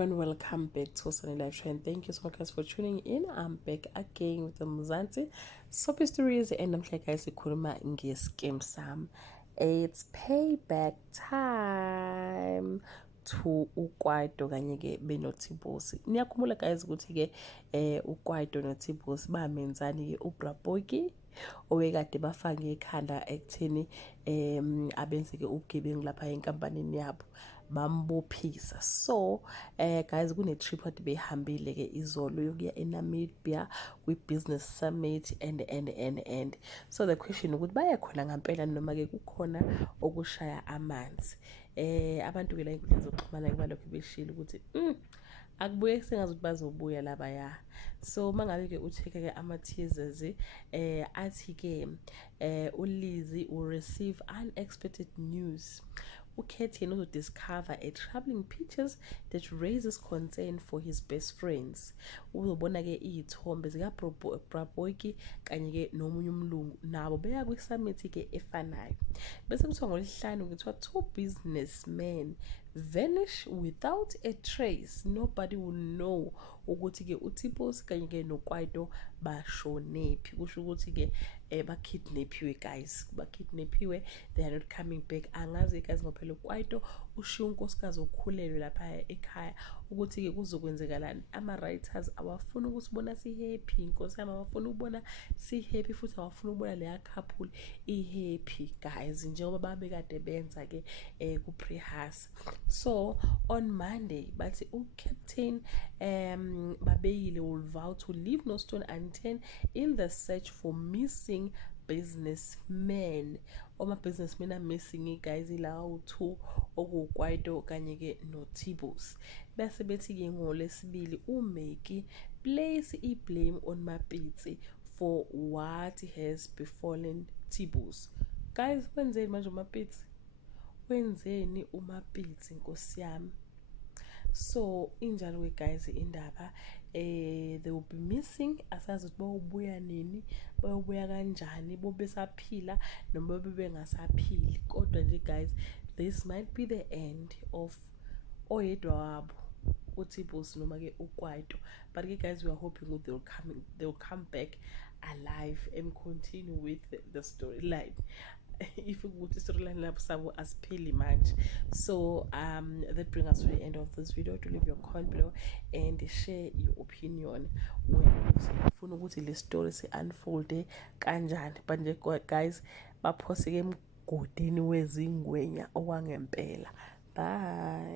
everyone, welcome back to Sunny Life Show and thank you so much guys for tuning in. I'm back again with the Mzansi Soapy Stories and I'm like guys ikhuluma nge-scam sam. It's payback time to uKwaito kanye ke benoTibosi. Niyakhumbula guys ukuthi ke uKwaito noTibosi bamenzani ke uBraboki owekade bafake ekhanda ekutheni abenze ke ubugebengu lapha enkampanini yabo bambophisa. So guys kune trip kade behambile ke izolo yokuya eNamibia kwi-business summit and so the question ukuthi baya khona ngempela noma ke kukhona okushaya amanzi. Abantu ke la inkundla zokuxhumana balokhu beshila ukuthi akubuye sengazi ukuthi bazobuya labaya. So mangabe ke ucheck ke ama-teasers athi ke uLizzy will receive unexpected news. uKatie also discover a troubling pictures that raises concern for his best friends. Uzobona ke izithombe zika Braboki kanye ke nomunye umlungu nabo beya kwi summit ke efanayo. Bese kuthiwa ngolesihlanu kuthiwa two businessmen vanish without a trace. Nobody will know ukuthi ke uTibosi kanye ke noKwaito bashonephi. Kusho ukuthi ke bakidnapiwe guys. Bakidnapiwe, they are not coming back. Angazi guys ngophela uKwaito ushiya unkosikazi okhulelwe lapha ekhaya ukuthi ke kuzokwenzekalani. Ama writers abafuna ukusibona si happy. Inkosi yami abafuna ukubona si happy futhi abafuna ukubona leya couple I happy guys njengoba babekade benza ke ku pre-rehearse. So on Monday bathi uCaptain babeyile will vow to leave no stone unturned in the search for missing businessmen. Oma businessmen are missing guys ilawo two okuKwaito kanye ke noTibosi. Bese bethi ke ngolesibili uMaky place blame on Mapitsi for what has befallen Tibosi. Guys kwenzeni manje uMapitsi? Wenzeni uMapitsi nkosi yami? So injalo ke guys indaba they will be missing. Asazi ukuthi bayobuya nini, bayobuya kanjani, bobesaphila noma bebengasaphili. Kodwa nje guys this might be the end of oyedwa wabo uTibosi noma ke uKwaito. But ke guys we are hoping they'll come back alive and continue with the storyline. If ukuthi storyline lapho sabo asipheli manje. So that brings us to the end of this video. To leave your comment below and share your opinion when ufuna ukuthi le story se unfold kanjani. But nje guys baphoseke emgodini wezingwenya okwangempela. Bye.